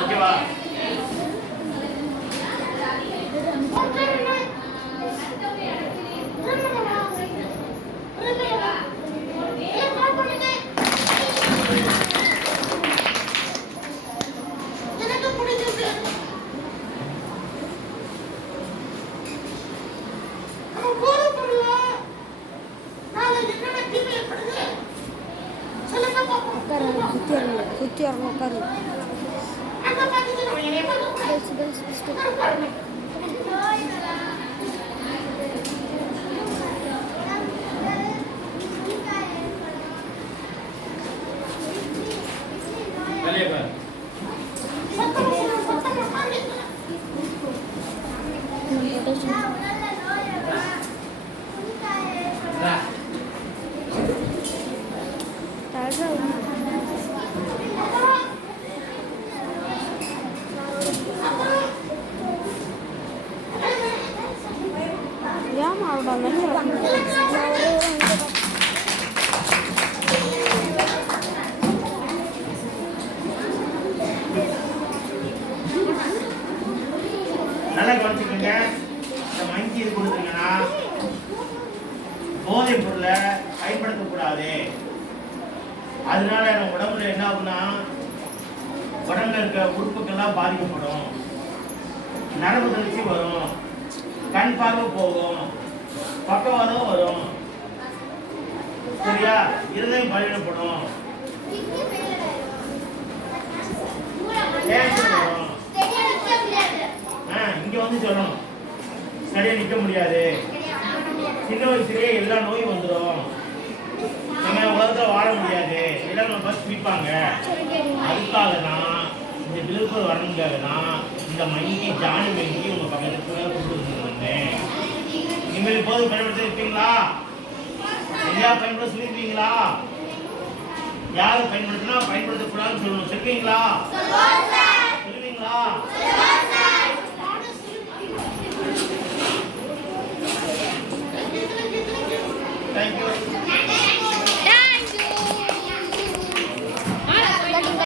ஓகேவா? சுற்றி வரணும் உட்காரு. ஏமா அவ்வளோ நல்லா கவனிச்சுக்கோங்க. இந்த மங்கி இது கொடுத்தீங்கன்னா போதைப் பொருளை பயன்படுத்தக்கூடாது. அதனால நம்ம உடம்புல என்ன ஆகுனா உடம்புல இருக்க உறுப்புகள்லாம் பாதிக்கப்படும், நரம்பு தளர்ச்சி வரும், கண் பார்வை போகும், பக்கவாதம் வரும், சரியா? இருதயம் பலவீனப்படும், வரும். இங்க வந்து சொல்லணும், சரியா நிக்க முடியாது, சின்ன வயசுலயே எல்லா நோயும் வந்துடும், நம்ம உலகத்துல வாழ முடியாது, எல்லாம் நம்ம பஸ் விற்பாங்க. அதுக்காக தான் இந்த விழுப்புரம் வரணுங்காக தான் இந்த மங்கி ஜானி மங்கி உங்க பக்கத்துல கொண்டு வந்துருந்தேன். இனிமேல் போது பயன்படுத்த இருப்பீங்களா? சரியா பயன்படுத்த சொல்லியிருப்பீங்களா? யாரும் பயன்படுத்தினா பயன்படுத்தக்கூடாதுன்னு சொல்லணும். சொல்லுவீங்களா? சொல்லுவீங்களா?